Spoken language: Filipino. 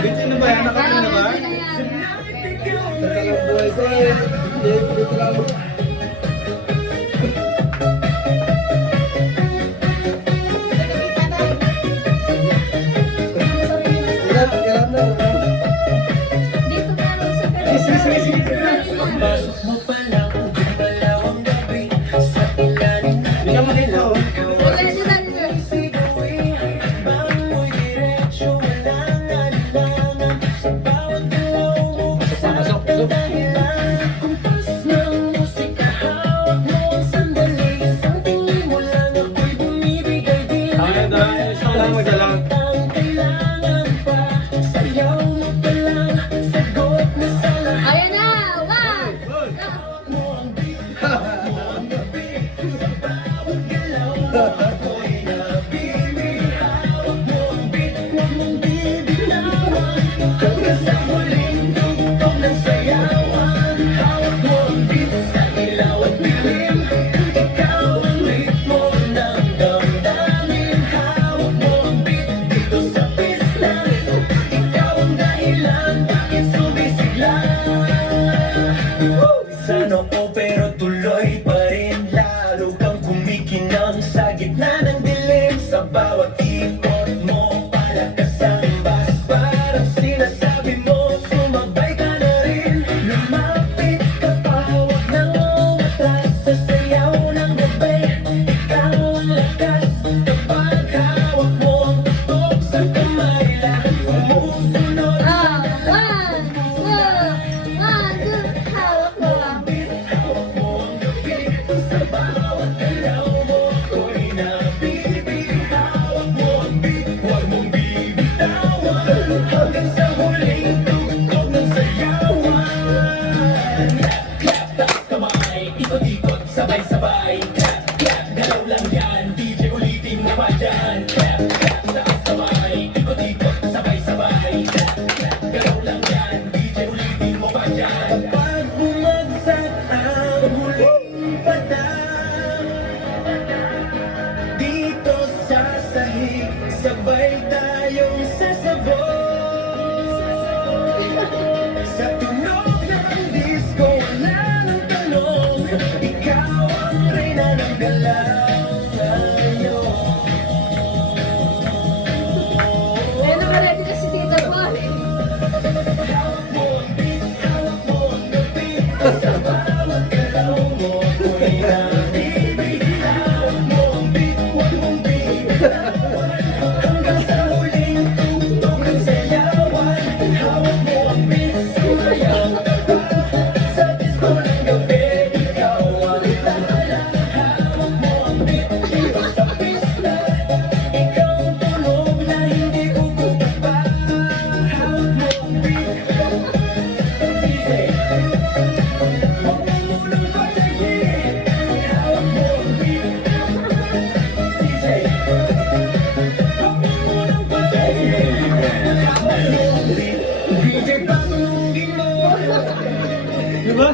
Bitin na ba yan? Nakain na ba? Sa talang buhay ko eh. Dito lang. Ilan na. Dito na rin sa kanila. Sige. Pagpasok mo pa lang, gumalaw ang gabi sa ilalim na Hindi ka makita oh. sigawin. Bangoy diretsyo, walang alilangan. Sa bawat galaw mo, Pasok. dahilan. Kumpas ng musika, hawak mo ang sandali. Sa tingin mo lang ako'y bumibigay din. Isa lang magdala. Ang kailangan pa, sayaw mo pa lang, sagot na sa lahat. Ayan na! One! Mo ang beat, mo ang gabi. Sa bawat galaw mo, ako'y nabibig. Hawak mo ang beat, huwag mong bibitawan. Hanggang sa huling tugtog ng sayawan. Hawak mo ang beat sa ilaw at dilim. Ikaw ang ritmo ng damdamin. Hawak mo ang beat dito sa pista. Ikaw ang dahilan bakit sumisigla. Sana ko pero tuloy pa rin. Lalo kang kumikinang sa gitna ng dilim. Sa bawat ikot mo, palakas ang imbas. Parang sinasabi mo, sumabay ka na rin. Lumapit ka pa, huwag nang umatras. Sa sayaw ng gabi, ikaw ang lakas. Kapag hawak mo ang tutok sa kamay, lahat sumusunod. Ah, one, two, hawak mo ang Hawak mo ang gabi, sa bawat galaw mo, ako'y nabibig. Hawak mo ang beat, huwag mong bibitawan. Hanggang sa huling tugtog ng sayawan. Clap, clap, taas kamay, ikot-ikot, sabay-sabay. Clap, clap, galaw lang yan, DJ ulitin mo pa dyan. Clap, clap, taas kamay, ikot-ikot, sabay-sabay. Clap, clap, galaw lang yan, DJ ulitin mo pa dyan. Kapag bumagsak ang huling patang, dito sa sahig, sabay tayong sasabog. Sa tunog ng disco, wala nang tanong. Ikaw ang reyna ng galaw ngayon. Ayan na ready na si Tita Juan. Hawak mo ang beat, hawak mo ang gabi. Sa bawat galaw mo, ako'y nabibig. Hawak mo ang beat, huwag mong bibitawan. Hanggang sa huling tugtog ng sayawan. Hawak mo ang beat, sumayaw ka pa. Sa disco ng gabi, ikaw ang tala. Hawak mo ang beat, dito sa pista. Ikaw ang tunog na hindi kukupas pa. Hawak mo ang beat, DJ. Huwag mong munang patayin. Hawak mo ang beat, DJ. Huwag mong munang patayin. Hawak mo ang beat, DJ. Patulungin mo. Diba?